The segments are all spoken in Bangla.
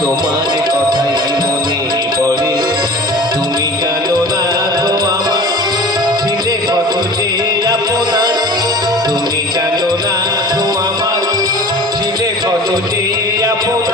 তোমার কথাই মনে পড়ে। তুমি জানো না তো আমার ছিলে কত যে আপনার তুমি জানো না তো আমার ছিলে কত যে আপনার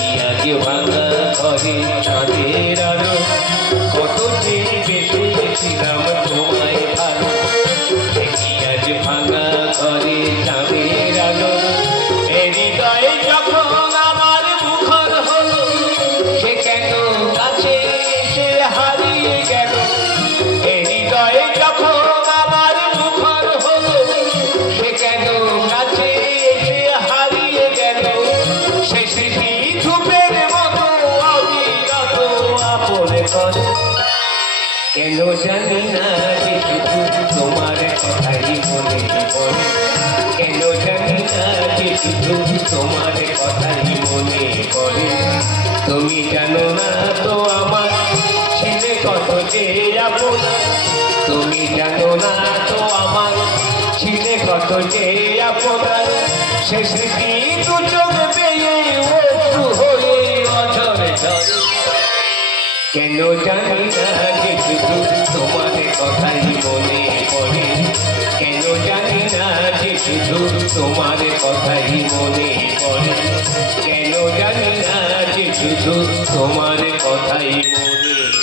দেখি আগে ভাঙা ঘরে চাঁদের কেন জানি না তোমার কথাই মনে পড়ে। কেন জানি না তোমার কথাই মনে পড়ে। তুমি জানো না তো আমার ছেলে কত যে আপনা তুমি জানো না তো আমার ছিলে কত যে আপনার সে পেয়ে হয়ে কেন জানি না তোমার কথাই মনে পড়ে। কেন জানি না যে শুধু তোমার কথাই মনে পড়ে। কেন জানি না যে শুধু তোমার কথাই মনে